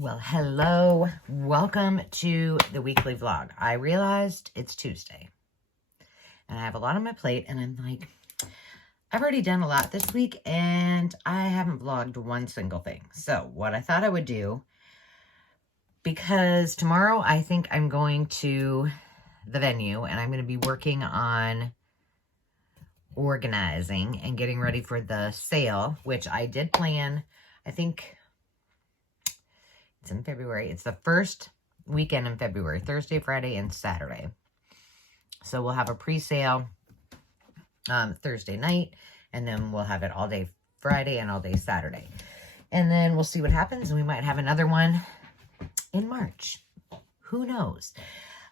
Well, hello. Welcome to the weekly vlog. I realized it's Tuesday and I have a lot on my plate and I'm like, I've already done a lot this week and I haven't vlogged one single thing. So what I thought I would do, because tomorrow I think I'm going to the venue and I'm going to be working on organizing and getting ready for the sale, which I did plan. I think it's in February. It's the first weekend in February, Thursday, Friday, and Saturday. So we'll have a pre-sale Thursday night, and then we'll have it all day Friday and all day Saturday. And then we'll see what happens. We might have another one in March. Who knows?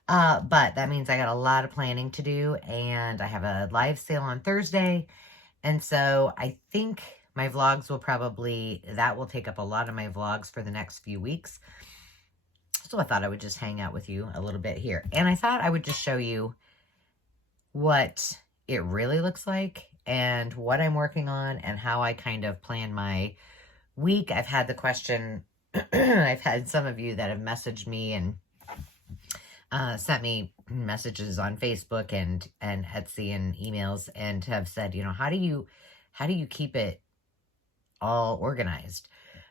But that means I got a lot of planning to do, and I have a live sale on Thursday. And so I think my vlogs will that will take up a lot of my vlogs for the next few weeks. So I thought I would just hang out with you a little bit here. And I thought I would just show you what it really looks like and what I'm working on and how I kind of plan my week. I've had the question, I've had some of you that have messaged me and sent me messages on Facebook and Etsy and emails and have said, you know, how do you keep it all organized?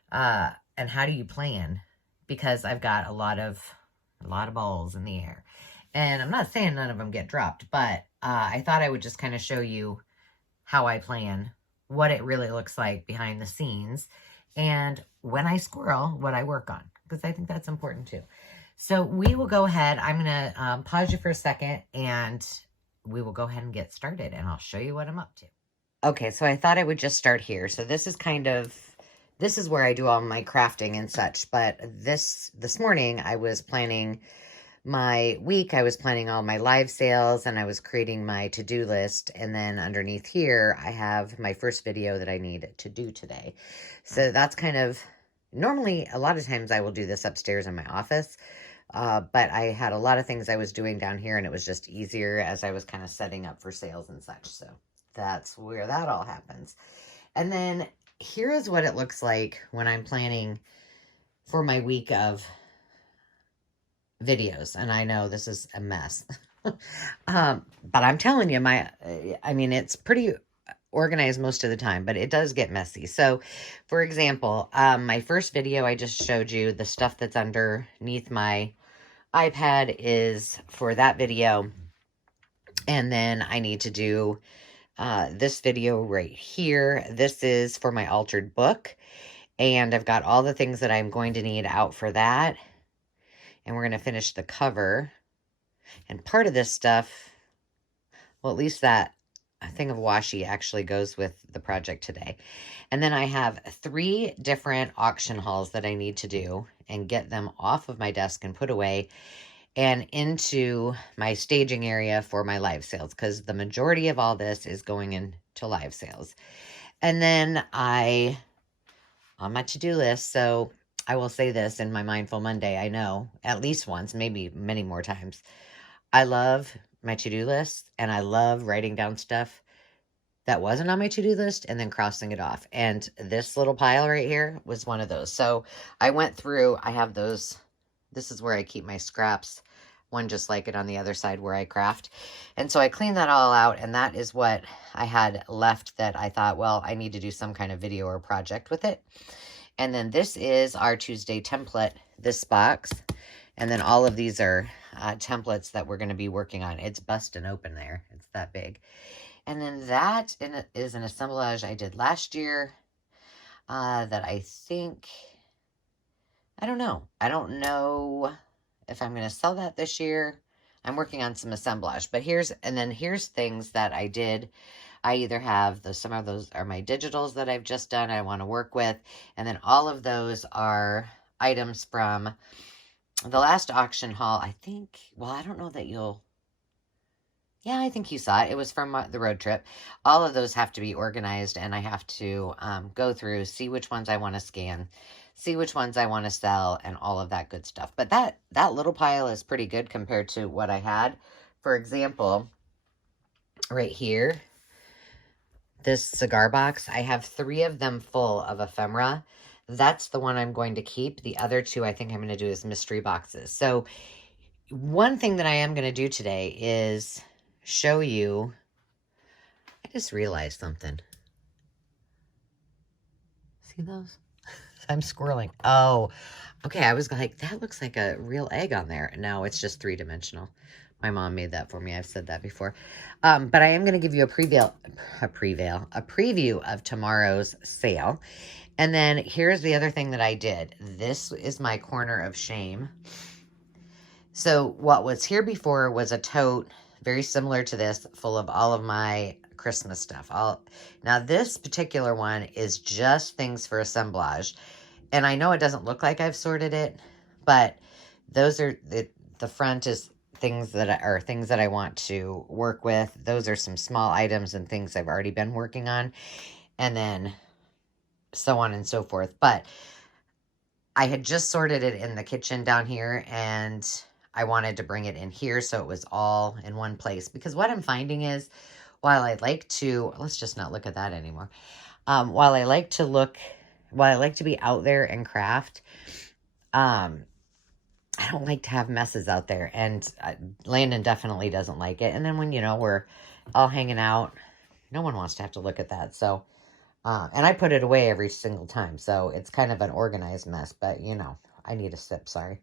And how do you plan? Because I've got a lot of balls in the air. And I'm not saying none of them get dropped, but I thought I would just kind of show you how I plan, what it really looks like behind the scenes, and when I squirrel, what I work on, because I think that's important too. So we will go ahead. I'm going to pause you for a second, and we will go ahead and get started, and I'll show you what I'm up to. Okay, so I thought I would just start here. So this is where I do all my crafting and such, but this morning I was planning my week. I was planning all my live sales and I was creating my to-do list. And then underneath here, I have my first video that I need to do today. So that's kind of, normally a lot of times I will do this upstairs in my office. But I had a lot of things I was doing down here and it was just easier as I was kind of setting up for sales and such. So that's where that all happens. And then here is what it looks like when I'm planning for my week of videos. And I know this is a mess. But I'm telling you, it's pretty organized most of the time, but it does get messy. So for example, my first video I just showed you, the stuff that's underneath my iPad is for that video. And then I need to do this video right here. This is for my altered book. And I've got all the things that I'm going to need out for that. And we're going to finish the cover. And part of this stuff, well, at least that thing of washi actually goes with the project today. And then I have 3 different auction hauls that I need to do and get them off of my desk and put away and into my staging area for my live sales, because the majority of all this is going into live sales. And then on my to-do list, so I will say this in my Mindful Monday, I know at least once, maybe many more times, I love my to-do list and I love writing down stuff that wasn't on my to-do list and then crossing it off. And this little pile right here was one of those. So I went through, I have those, this is where I keep my scraps, one just like it on the other side where I craft. And so I cleaned that all out, and that is what I had left that I thought, well, I need to do some kind of video or project with it. And then this is our Tuesday template, this box. And then all of these are templates that we're going to be working on. It's busting open there. It's that big. And then that is an assemblage I did last year that I think, I don't know. I don't know if I'm going to sell that this year. I'm working on some assemblage. But here's things that I did. I either have some of those are my digitals that I've just done I want to work with. And then all of those are items from the last auction haul. I think, well, I don't know that yeah, I think you saw it. It was from the road trip. All of those have to be organized, and I have to go through, see which ones I want to scan, see which ones I want to sell, and all of that good stuff. But that little pile is pretty good compared to what I had. For example, right here, this cigar box, I have 3 of them full of ephemera That's the one I'm going to keep. The other two I think I'm going to do as mystery boxes. So one thing that I am going to do today is show you. I just realized something. See those? I'm squirreling. Oh, okay. I was like, that looks like a real egg on there. No, it's just three-dimensional. My mom made that for me. I've said that before. But I am going to give you a preview of tomorrow's sale. And then here's the other thing that I did. This is my corner of shame. So what was here before was a tote, very similar to this, full of all of my Christmas stuff. Now this particular one is just things for assemblage. And I know it doesn't look like I've sorted it, but those are, the front is things that I want to work with. Those are some small items and things I've already been working on. And then so on and so forth. But I had just sorted it in the kitchen down here, and I wanted to bring it in here so it was all in one place. Because what I'm finding is, while I like to, let's just not look at that anymore. While I like to be out there and craft, I don't like to have messes out there. And Landon definitely doesn't like it. And then when, we're all hanging out, no one wants to have to look at that. So, and I put it away every single time. So it's kind of an organized mess, but I need a sip, sorry.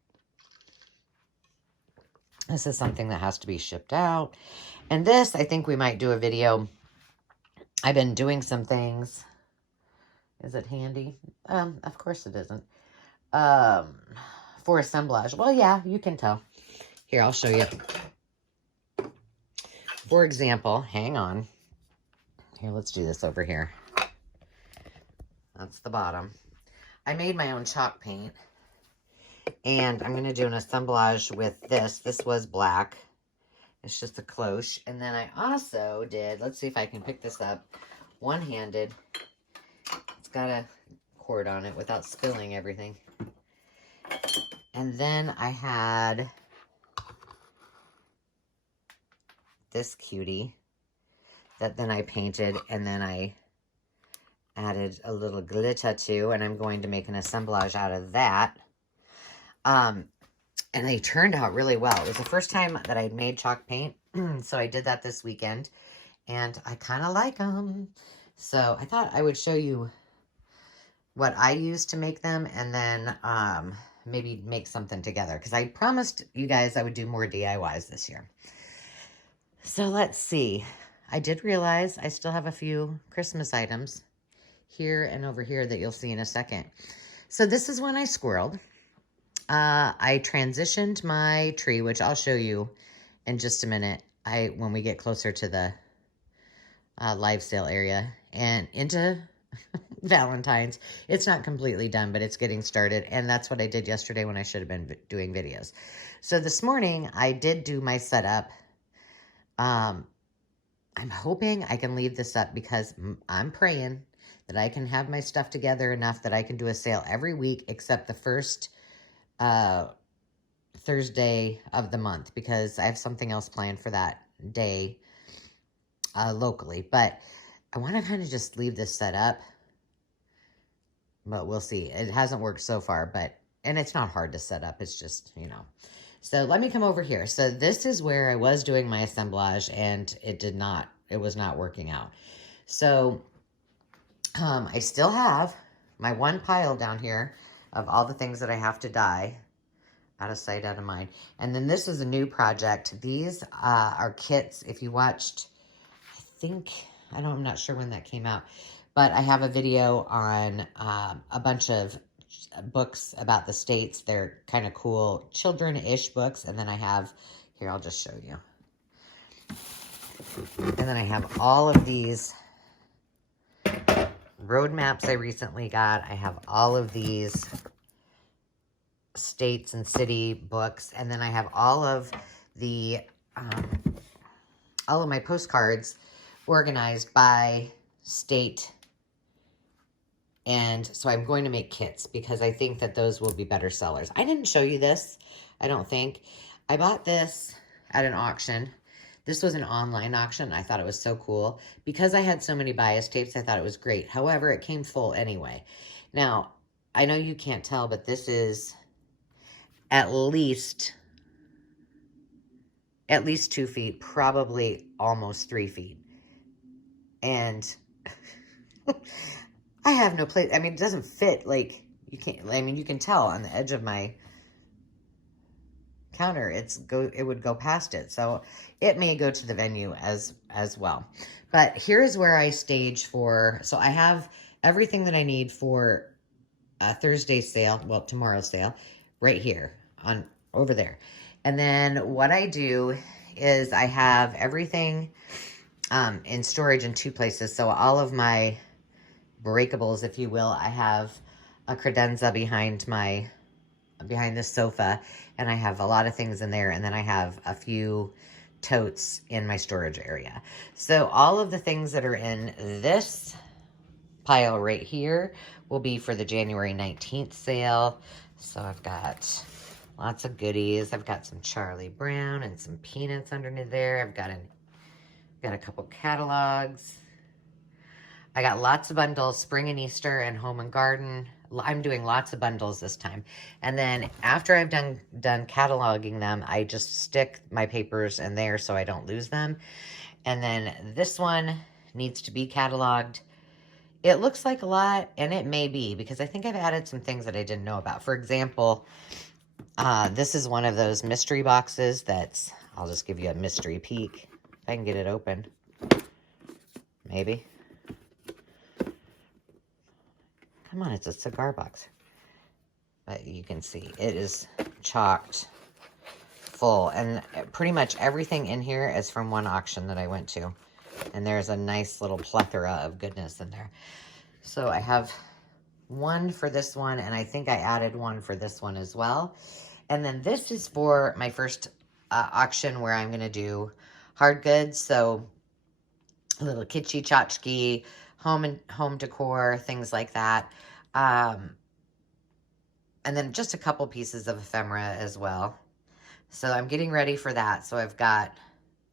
This is something that has to be shipped out. And this, I think we might do a video. I've been doing some things. Is it handy? Of course it isn't. For assemblage. Well, yeah, you can tell. Here, I'll show you. For example, hang on. Here, let's do this over here. That's the bottom. I made my own chalk paint. And I'm going to do an assemblage with this. This was black. It's just a cloche. And then I also did, let's see if I can pick this up one-handed. It's got a cord on it without spilling everything. And then I had this cutie that then I painted, and then I added a little glitter to, and I'm going to make an assemblage out of that. And they turned out really well. It was the first time that I'd made chalk paint, so I did that this weekend, and I kind of like them. So I thought I would show you what I used to make them, and then maybe make something together, because I promised you guys I would do more DIYs this year. So let's see. I did realize I still have a few Christmas items here and over here that you'll see in a second. So this is when I squirreled. I transitioned my tree, which I'll show you in just a minute. When we get closer to the live sale area and into Valentine's. It's not completely done, but it's getting started. And that's what I did yesterday when I should have been doing videos. So this morning I did do my setup. I'm hoping I can leave this up because I'm praying that I can have my stuff together enough that I can do a sale every week except the first Thursday of the month, because I have something else planned for that day locally. But I want to kind of just leave this set up, but we'll see. It hasn't worked so far, and it's not hard to set up. It's just, So let me come over here. So this is where I was doing my assemblage, and it was not working out. So I still have my one pile down here of all the things that I have to dye. Out of sight, out of mind. And then this is a new project. These are kits. If you watched, I'm not sure when that came out, but I have a video on a bunch of books about the states. They're kind of cool children-ish books. And then I have, here, I'll just show you. And then I have all of these road maps I recently got. I have all of these states and city books, and then I have all of my postcards organized by state. And so I'm going to make kits because I think that those will be better sellers. I didn't show you this, I don't think. I bought this at an auction. This was an online auction. I thought it was so cool. Because I had so many bias tapes, I thought it was great. However, it came full anyway. Now, I know you can't tell, but this is at least 2 feet, probably almost 3 feet. And I have no place. I mean, it doesn't fit. Like, you can't, I mean, you can tell on the edge of my counter, it would go past it. So it may go to the venue as well. But here's where I stage for, so I have everything that I need for Thursday's sale, well, tomorrow's sale, right here on over there. And then what I do is I have everything in storage in 2 places. So all of my breakables, if you will, I have a credenza behind this sofa, and I have a lot of things in there, and then I have a few totes in my storage area. So all of the things that are in this pile right here will be for the January 19th sale. So I've got lots of goodies. I've got some Charlie Brown and some peanuts underneath there. I've got a couple catalogs. I got lots of bundles, spring and Easter and home and garden. I'm doing lots of bundles this time. And then after I've done cataloging them, I just stick my papers in there so I don't lose them. And then this one needs to be cataloged. It looks like a lot, and it may be, because I think I've added some things that I didn't know about. For example, this is one of those mystery boxes that's, I'll just give you a mystery peek. If I can get it open. Maybe. Come on, it's a cigar box. But you can see it is chocked full. And pretty much everything in here is from one auction that I went to. And there's a nice little plethora of goodness in there. So I have one for this one, and I think I added one for this one as well. And then this is for my first auction where I'm going to do hard goods. So a little kitschy tchotchke, home decor, things like that. And then just a couple pieces of ephemera as well. So I'm getting ready for that. So I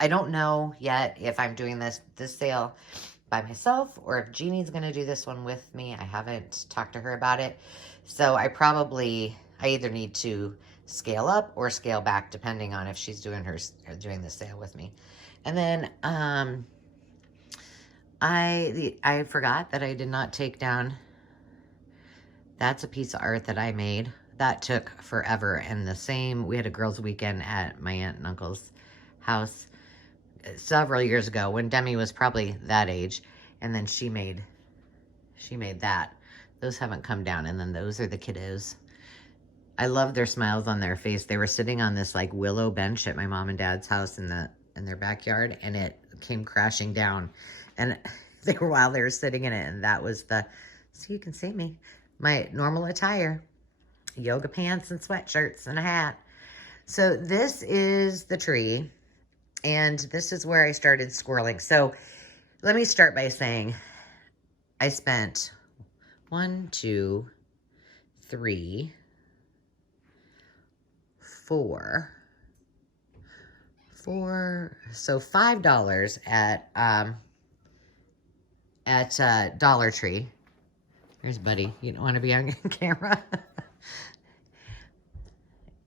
don't know yet if I'm doing this sale by myself or if Jeannie's going to do this one with me. I haven't talked to her about it. So I either need to scale up or scale back depending on if she's doing the sale with me. And then I forgot that I did not take down. That's a piece of art that I made. That took forever. And we had a girls' weekend at my aunt and uncle's house several years ago when Demi was probably that age. And then she made that. Those haven't come down. And then those are the kiddos. I love their smiles on their face. They were sitting on this like willow bench at my mom and dad's house in their backyard, and it came crashing down. And while they were sitting in it, and that was so you can see me. My normal attire, yoga pants and sweatshirts and a hat. So this is the tree, and this is where I started squirreling. So let me start by saying I spent 1, 2, 3, 4, so $5 at Dollar Tree. There's Buddy. You don't want to be on camera.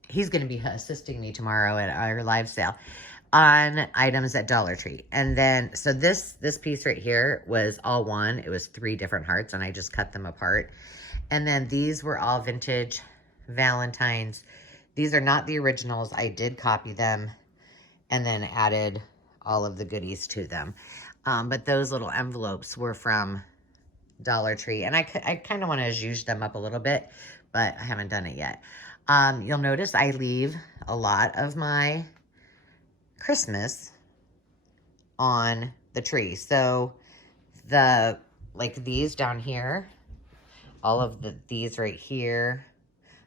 He's going to be assisting me tomorrow at our live sale on items at Dollar Tree. And then, so this piece right here was all one. It was 3 different hearts, and I just cut them apart. And then these were all vintage Valentines. These are not the originals. I did copy them and then added all of the goodies to them. But those little envelopes were from Dollar Tree. And I kind of want to zhuzh them up a little bit, but I haven't done it yet. You'll notice I leave a lot of my Christmas on the tree. So like these down here, all of these right here,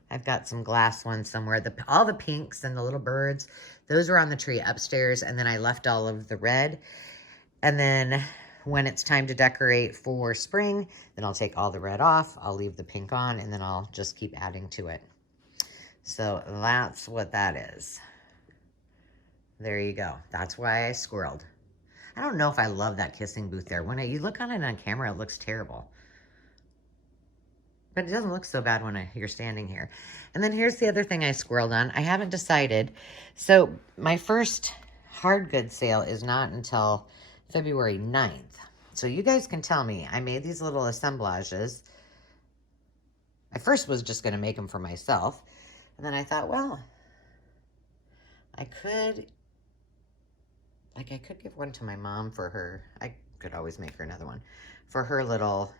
I've got some glass ones somewhere. All the pinks and the little birds, those were on the tree upstairs. And then I left all of the red. And then when it's time to decorate for spring, then I'll take all the red off. I'll leave the pink on, and then I'll just keep adding to it. So that's what that is. There you go. That's why I squirreled. I don't know if I love that kissing booth there. When you look on it on camera, it looks terrible. But it doesn't look so bad when you're standing here. And then here's the other thing I squirreled on. I haven't decided. So my first hard goods sale is not until February 9th. So you guys can tell me. I made these little assemblages. I first was just going to make them for myself. And then I thought, well, I could give one to my mom for her. I could always make her another one for her little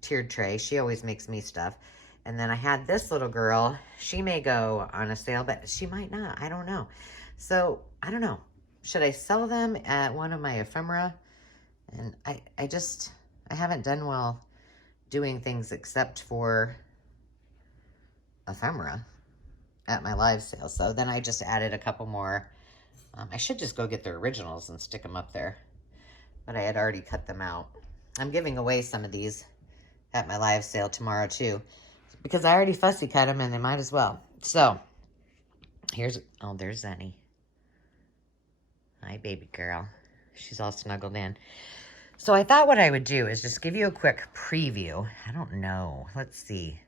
tiered tray. She always makes me stuff. And then I had this little girl. She may go on a sale, but she might not. I don't know. So I don't know. Should I sell them at one of my ephemera? And I haven't done well doing things except for ephemera at my live sale. So then I just added a couple more. I should just go get the originals and stick them up there. But I had already cut them out. I'm giving away some of these at my live sale tomorrow too, because I already fussy cut them and they might as well. So here's, oh, there's Zenny. Hi, baby girl. She's all snuggled in. So I thought what I would do is just give you a quick preview. I don't know. Let's see.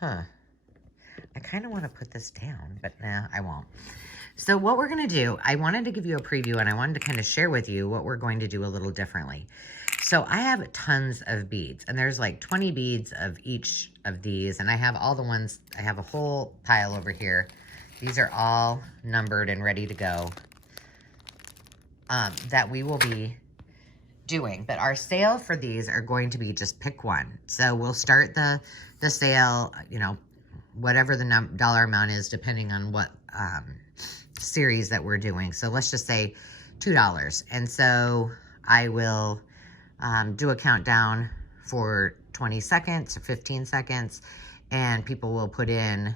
Huh. I kind of want to put this down, but nah, I won't. So what we're going to do, I wanted to give you a preview and I wanted to kind of share with you what we're going to do a little differently. So I have tons of beads and there's like 20 beads of each of these. And I have all the ones, I have a whole pile over here. These are all numbered and ready to go that we will be doing. But our sale for these are going to be just pick one. So we'll start the sale, you know, whatever the dollar amount is, depending on what series that we're doing. So let's just say $2. And so I will do a countdown for 20 seconds or 15 seconds, and people will put in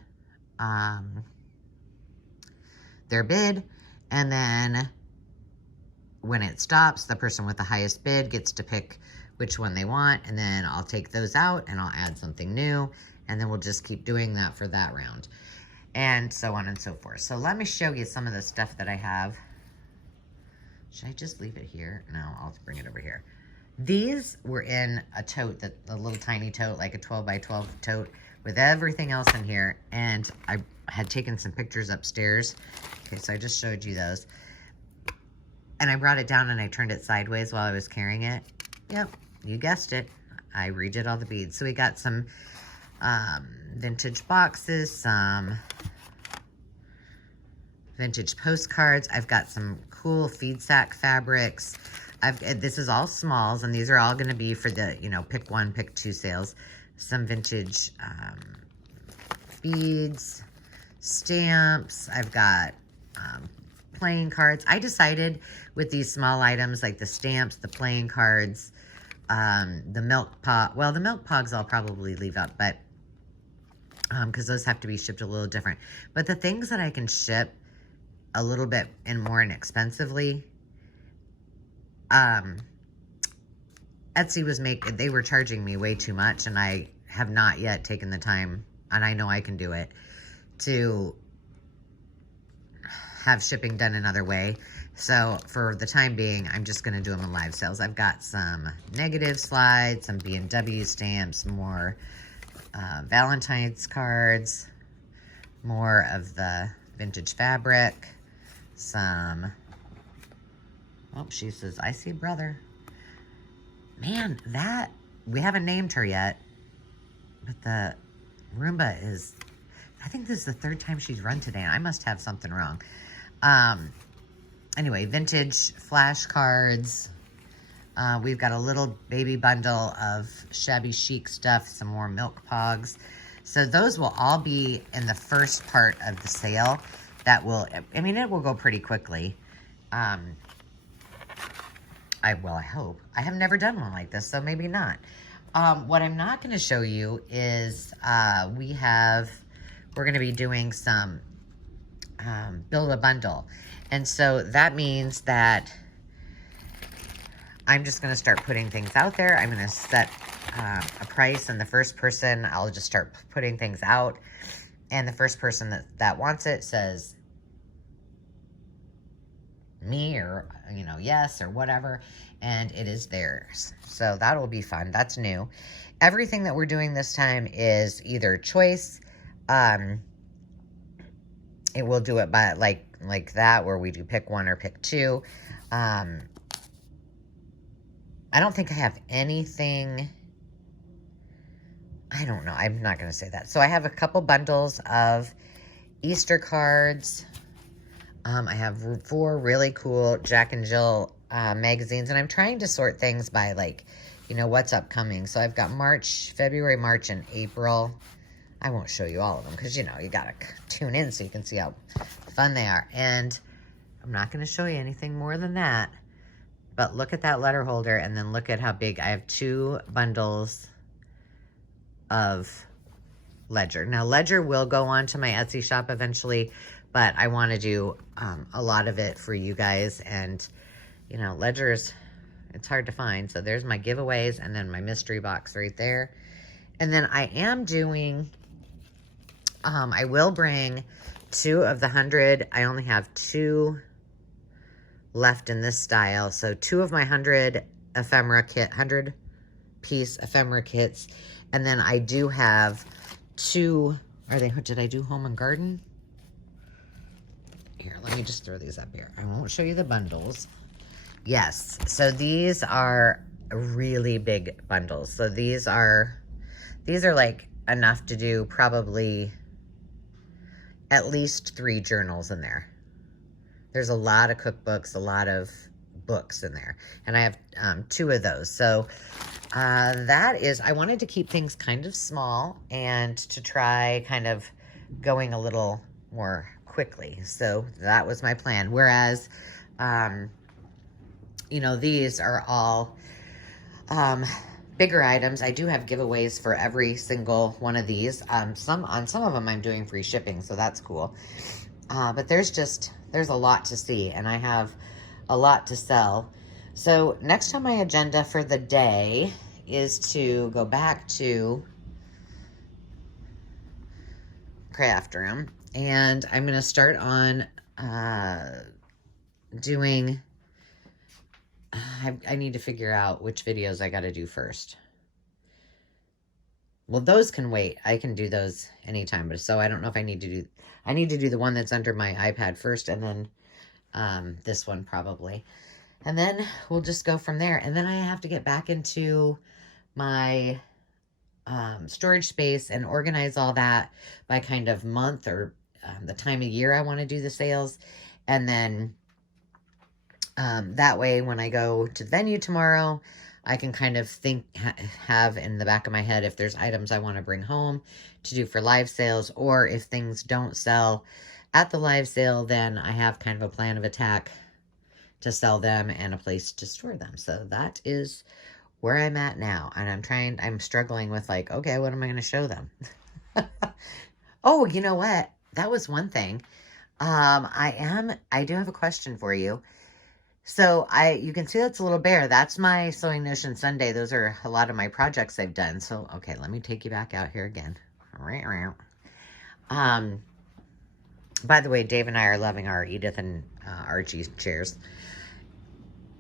their bid. And then when it stops, the person with the highest bid gets to pick which one they want. And then I'll take those out and I'll add something new. And then we'll just keep doing that for that round. And so on and so forth. So let me show you some of the stuff that I have. Should I just leave it here? No, I'll bring it over here. These were in a tote, a little tiny tote, like a 12 by 12 tote with everything else in here. And I had taken some pictures upstairs. Okay, so I just showed you those. And I brought it down and I turned it sideways while I was carrying it. Yep, you guessed it. I redid all the beads. So we got some vintage boxes, some vintage postcards. I've got some cool feed sack fabrics. This is all smalls, and these are all going to be for the, you know, pick one, pick two sales. Some vintage beads, stamps. I've got playing cards. I decided with these small items like the stamps, the playing cards, the milk pot. Well, the milk pogs I'll probably leave up, but because those have to be shipped a little different. But the things that I can ship a little bit and more inexpensively, Etsy was they were charging me way too much, and I have not yet taken the time, and I know I can do it, to have shipping done another way. So for the time being, I'm just going to do them in live sales. I've got some negative slides, some B&W stamps, more Valentine's cards, more of the vintage fabric, some, oh, she says, I see brother. Man, we haven't named her yet, but the Roomba is, I think this is the third time she's run today, and I must have something wrong. Anyway, vintage flashcards. We've got a little baby bundle of shabby chic stuff, some more milk pogs. So those will all be in the first part of the sale. That will, I mean, it will go pretty quickly. I hope. I have never done one like this, so maybe not. What I'm not going to show you is we're going to be doing some build a bundle. And so that means that I'm just going to start putting things out there. I'm going to set a price, and the first person, I'll just start putting things out. And the first person that wants it says, me or, yes or whatever, and it is theirs. So that'll be fun. That's new. Everything that we're doing this time is either choice. It will do it by like that, where we do pick one or pick two. I don't think I have anything. I don't know. I'm not going to say that. So I have a couple bundles of Easter cards. I have 4 really cool Jack and Jill magazines, and I'm trying to sort things by what's upcoming. So I've got February, March, and April. I won't show you all of them because, you got to tune in so you can see how fun they are. And I'm not going to show you anything more than that. But look at that letter holder, and then look at how big. I have 2 bundles of Ledger. Now, Ledger will go on to my Etsy shop eventually, but I want to do a lot of it for you guys. And, Ledger's, it's hard to find. So there's my giveaways, and then my mystery box right there. And then I am doing... I will bring 2 of the 100. I only have 2 left in this style. So 2 of my 100 ephemera kit, 100 piece ephemera kits. And then I do have 2, did I do home and garden? Here, let me just throw these up here. I won't show you the bundles. Yes, so these are really big bundles. So these are like enough to do probably at least 3 journals in there. There's a lot of cookbooks, a lot of books in there. And I have 2 of those. So that is, I wanted to keep things kind of small and to try kind of going a little more quickly. So that was my plan. Whereas, these are all bigger items. I do have giveaways for every single one of these. Some of them I'm doing free shipping, so that's cool. But there's a lot to see, and I have a lot to sell. So next on my agenda for the day is to go back to craft room, and I'm going to start on doing... I need to figure out which videos I got to do first. Well, those can wait. I can do those anytime. But so I don't know if I need to do the one that's under my iPad first, and then this one probably. And then we'll just go from there. And then I have to get back into my storage space and organize all that by kind of month or the time of year I want to do the sales. And then that way, when I go to the venue tomorrow, I can kind of have in the back of my head if there's items I want to bring home to do for live sales, or if things don't sell at the live sale, then I have kind of a plan of attack to sell them and a place to store them. So that is where I'm at now. And I'm struggling with okay, what am I going to show them? Oh, you know what? That was one thing. I do have a question for you. So you can see that's a little bare. That's my Sewing Notion Sunday. Those are a lot of my projects I've done. So, okay, let me take you back out here again. By the way, Dave and I are loving our Edith and Archie chairs.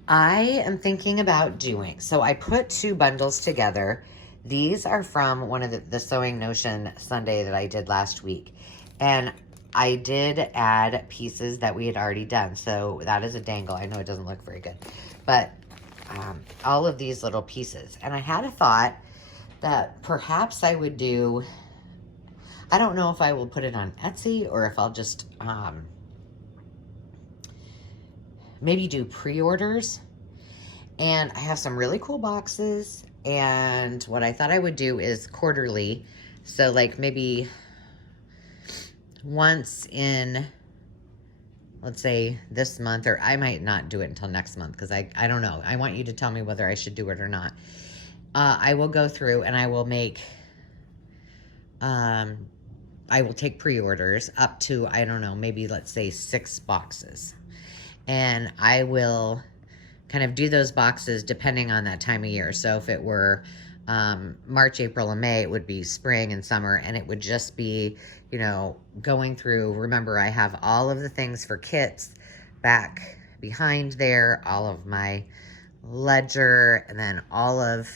I am thinking about so I put 2 bundles together. These are from one of the Sewing Notion Sunday that I did last week. And I did add pieces that we had already done. So that is a dangle. I know it doesn't look very good. But all of these little pieces. And I had a thought that perhaps I would do... I don't know if I will put it on Etsy or if I'll just maybe do pre-orders. And I have some really cool boxes. And what I thought I would do is quarterly. So maybe... once in, let's say this month, or I might not do it until next month because I don't know. I want you to tell me whether I should do it or not. I will go through and I will make, I will take pre-orders up to, I don't know, maybe let's say 6 boxes. And I will kind of do those boxes depending on that time of year. So if it were March, April, and May, it would be spring and summer, and it would just be, going through. Remember, I have all of the things for kits back behind there, all of my ledger, and then all of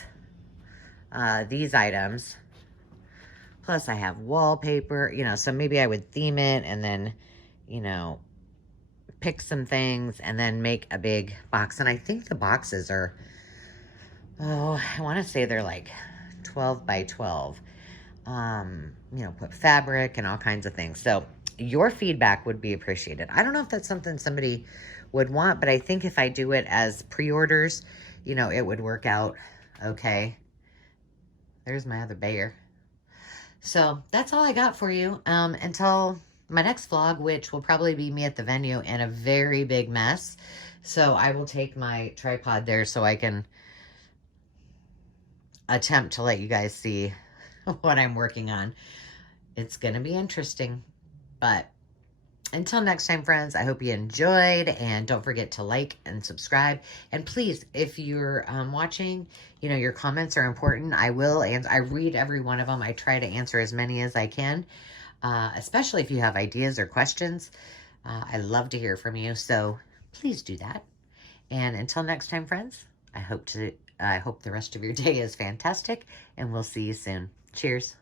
these items. Plus I have wallpaper, you know, so maybe I would theme it and then, you know, pick some things and then make a big box. And I think the boxes are, oh, I want to say they're like 12 by 12. You know, put fabric and all kinds of things. So your feedback would be appreciated. I don't know if that's something somebody would want, but I think if I do it as pre-orders, you know, it would work out okay. There's my other bear. So that's all I got for you until my next vlog, which will probably be me at the venue in a very big mess. So I will take my tripod there so I can attempt to let you guys see what I'm working on. It's going to be interesting. But until next time, friends, I hope you enjoyed, and don't forget to like and subscribe. And please, if you're watching, you know, your comments are important. I will, and I read every one of them. I try to answer as many as I can, especially if you have ideas or questions. I love to hear from you, so please do that. And until next time, friends, I hope the rest of your day is fantastic, and we'll see you soon. Cheers.